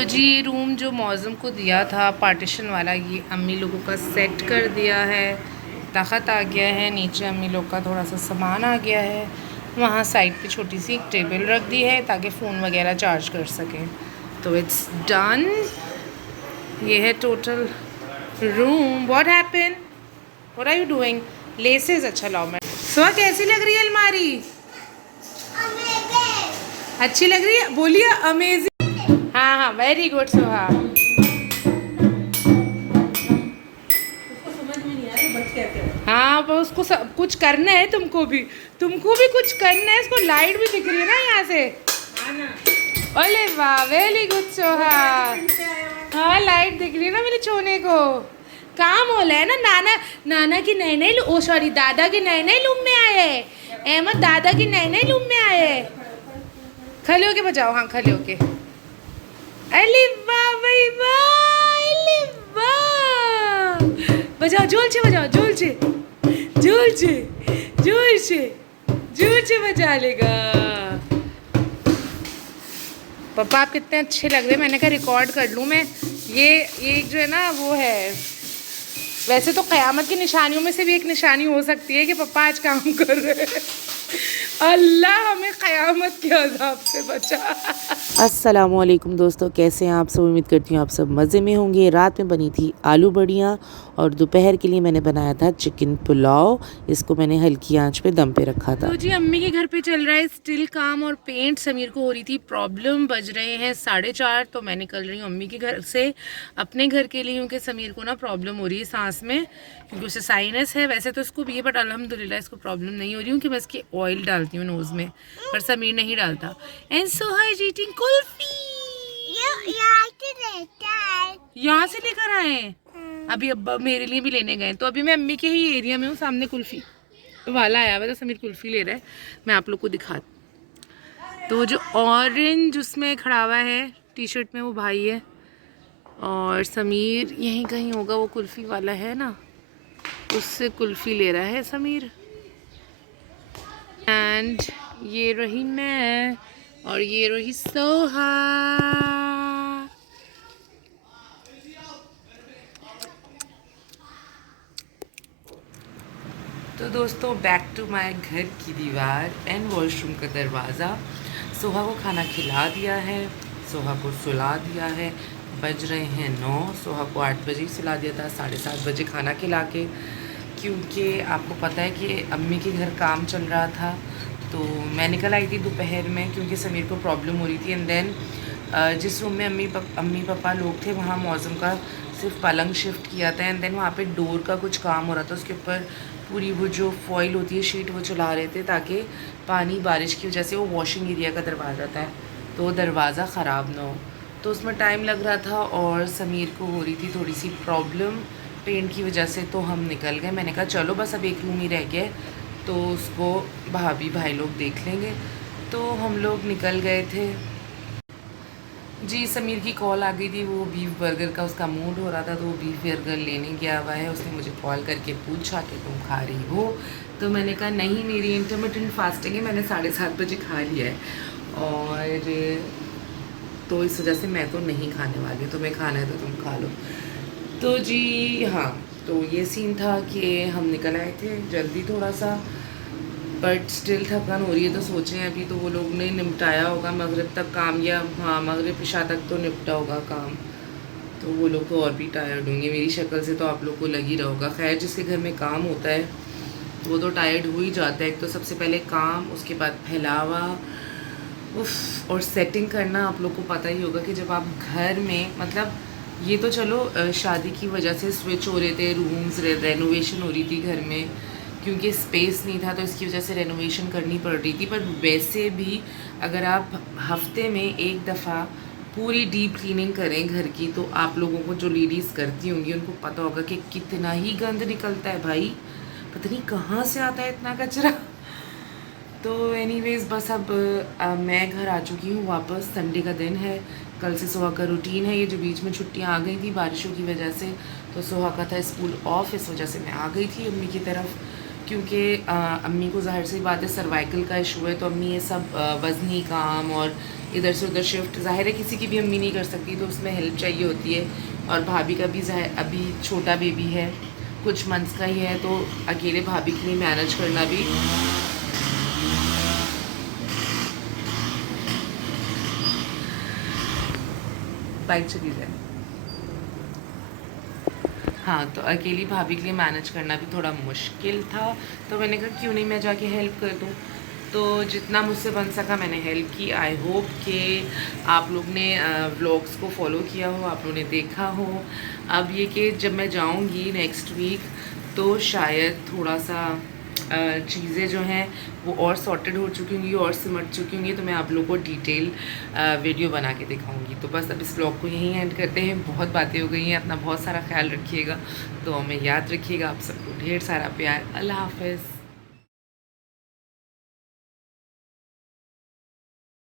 तो जी ये रूम जो मौज़म को दिया था पार्टीशन वाला, ये अम्मी लोगों का सेट कर दिया है। तख़त आ गया है, नीचे अम्मी लोग का थोड़ा सा सामान आ गया है। वहाँ साइड पे छोटी सी एक टेबल रख दी है ताकि फ़ोन वगैरह चार्ज कर सकें। तो इट्स डन। ये है total room. What happen? What are you doing? Laces. अच्छा लाओ। मैं सुहा कैसी लग रही है अलमारी? अच्छी लग रही है? बोलिए अमेजिंग। हाँ हाँ, वेरी गुड सुहा। हाँ पर उसको सब कुछ करना है, तुमको भी कुछ करना है। इसको लाइट भी दिख रही है ना यहाँ से। अरे वाह, वेरी गुड सोहा। हाँ लाइट दिख रही है ना मेरे छोने को। काम हो रहा है ना। नाना नाना की नए नए, ओ सॉरी, दादा की नए नए लूम में आए हैं। अहमद दादा की नए नए लूम में आए हैं। खड़े होके बजाओ। हाँ खड़े होके। अरे वाह भाई वाह, अरे वाह। बजाओ जोर से, बजाओ जोर से, जोर से, जोर से, जोर से बजा लेगा। पापा आप कितने अच्छे लग रहे हैं। मैंने कहा रिकॉर्ड कर लूँ मैं। ये एक जो है ना वो है, वैसे तो क़यामत की निशानियों में से भी एक निशानी हो सकती है कि पापा आज काम कर रहे हैं। अल्लाह हमें क़यामत के अज़ाब से बचा। अस्सलामुअलैकुम दोस्तों, कैसे हैं आप सब? उम्मीद करती हूँ आप सब मज़े में होंगे। रात में बनी थी आलू बड़ियाँ और दोपहर के लिए मैंने बनाया था चिकन पुलाव। इसको मैंने हल्की आंच पे दम पे रखा था। तो जी अम्मी के घर पे चल रहा है स्टिल काम और पेंट। समीर को हो रही थी प्रॉब्लम। बज रहे हैं 4:30। तो मैं निकल रही हूँ अम्मी के घर से अपने घर के लिए, क्योंकि समीर को ना प्रॉब्लम हो रही है सांस में, क्योंकि उसे साइनस है। वैसे तो इसको भी है बट अल्हम्दुलिल्लाह इसको प्रॉब्लम नहीं हो रही हूँ कि मैं इसकी ऑयल डालती हूँ नोज़ में, पर समीर नहीं डालता। And Soha is eating kulfi. यहाँ से लेकर आए अभी अब्बा मेरे लिए भी लेने गए। तो अभी मैं अम्मी के ही एरिया में हूँ। सामने कुल्फी वाला आया हुआ, तो समीर कुल्फी ले रहा है। मैं आप लोग को दिखा, तो जो ऑरेंज उसमें खड़ा हुआ है टी शर्ट में वो भाई है, और समीर यहीं कहीं होगा, वो कुल्फी वाला है ना, उससे कुल्फी ले रहा है समीर। एंड ये रही मैं और ये रही सोहा। तो दोस्तों बैक टू माय घर की दीवार एंड वॉशरूम का दरवाज़ा। सोहा को खाना खिला दिया है, सोहा को सुला दिया है। बज रहे हैं 9। सोहा को 8 बजे ही सुला दिया था, 7:30 बजे खाना खिला के, क्योंकि आपको पता है कि अम्मी के घर काम चल रहा था। तो मैं निकल आई थी दोपहर में क्योंकि समीर को प्रॉब्लम हो रही थी। एंड देन जिस रूम में अम्मी पापा लोग थे वहाँ मौज़म का सिर्फ पलंग शिफ्ट किया था। एंड देन वहाँ पे डोर का कुछ काम हो रहा था, उसके ऊपर पूरी वो जो फॉइल होती है शीट वो चला रहे थे ताकि पानी बारिश की वजह से, वो वॉशिंग एरिया का दरवाज़ा था तो वो दरवाज़ा ख़राब ना हो, तो उसमें टाइम लग रहा था। और समीर को हो रही थी थोड़ी सी प्रॉब्लम पेंट की वजह से, तो हम निकल गए। मैंने कहा चलो बस अब एक रूम ही रह गया तो उसको भाभी भाई लोग देख लेंगे। तो हम लोग निकल गए थे जी। समीर की कॉल आ गई थी, वो बीफ बर्गर का उसका मूड हो रहा था तो वो बीफ बर्गर लेने गया हुआ है। उसने मुझे कॉल करके पूछा कि तुम खा रही हो? तो मैंने कहा नहीं, मेरी इंटरमिटेंट फास्टिंग है, मैंने 7:30 बजे खा लिया है, और तो इस वजह से मैं तो नहीं खाने वाली, तुम्हें खाना है तो तुम खा लो। तो जी हाँ, तो ये सीन था कि हम निकल आए थे जल्दी थोड़ा सा, बट स्टिल थकान हो रही है। तो सोचें अभी तो वो लोग ने निपटाया होगा मगरिब तक काम, या हाँ मगरिब इशा तक तो निपटा होगा काम, तो वो लोग तो और भी टायर्ड होंगे। मेरी शक्ल से तो आप लोग को लग ही रहा होगा। खैर जिसके घर में काम होता है वो तो टायर्ड हो ही जाता है। एक तो सबसे पहले काम, उसके बाद फैलावा, उफ, और सेटिंग करना। आप लोग को पता ही होगा कि जब आप घर में, मतलब ये तो चलो शादी की वजह से स्विच हो रहे थे रूम्स, रेनोवेशन हो रही थी घर में, क्योंकि स्पेस नहीं था तो इसकी वजह से रेनोवेशन करनी पड़ रही थी। पर वैसे भी अगर आप हफ्ते में एक दफ़ा पूरी डीप क्लीनिंग करें घर की, तो आप लोगों को, जो लेडीज़ करती होंगी उनको पता होगा कि कितना ही गंद निकलता है भाई, पता नहीं कहाँ से आता है इतना कचरा। तो एनीवेज़ बस अब मैं घर आ चुकी हूँ वापस। संडे का दिन है, कल से सोहा का रूटीन है। ये जो बीच में छुट्टियाँ आ गई थी बारिशों की वजह से, तो सोहा का था स्कूल ऑफ, इस वजह से मैं आ गई थी अम्मी की तरफ, क्योंकि अम्मी को ज़ाहिर सी बात है सर्वाइकल का इशू है, तो अम्मी ये सब वज़नी काम और इधर से उधर शिफ्ट ज़ाहिर है किसी की भी अम्मी नहीं कर सकती, तो उसमें हेल्प चाहिए होती है। और भाभी का भी अभी छोटा बेबी है, कुछ मंथ्स का ही है, तो अकेले भाभी के लिए मैनेज करना भी बाइक चली जाए। हाँ, तो अकेली भाभी के लिए मैनेज करना भी थोड़ा मुश्किल था, तो मैंने कहा क्यों नहीं मैं जाके हेल्प कर दूँ। तो जितना मुझसे बन सका मैंने हेल्प की। आई होप कि आप लोग ने व्लॉग्स को फॉलो किया हो, आप लोगों ने देखा हो। अब ये कि जब मैं जाऊँगी नेक्स्ट वीक तो शायद थोड़ा सा चीज़ें जो हैं वो और सॉर्टेड हो चुकी होंगी और सिमट चुकी होंगी, तो मैं आप लोगों को डिटेल वीडियो बना के दिखाऊंगी। तो बस अब इस ब्लॉग को यहीं एंड करते हैं, बहुत बातें हो गई हैं। अपना बहुत सारा ख्याल रखिएगा, तो हमें याद रखिएगा। आप सबको ढेर सारा प्यार। अल्लाह हाफ़िज़।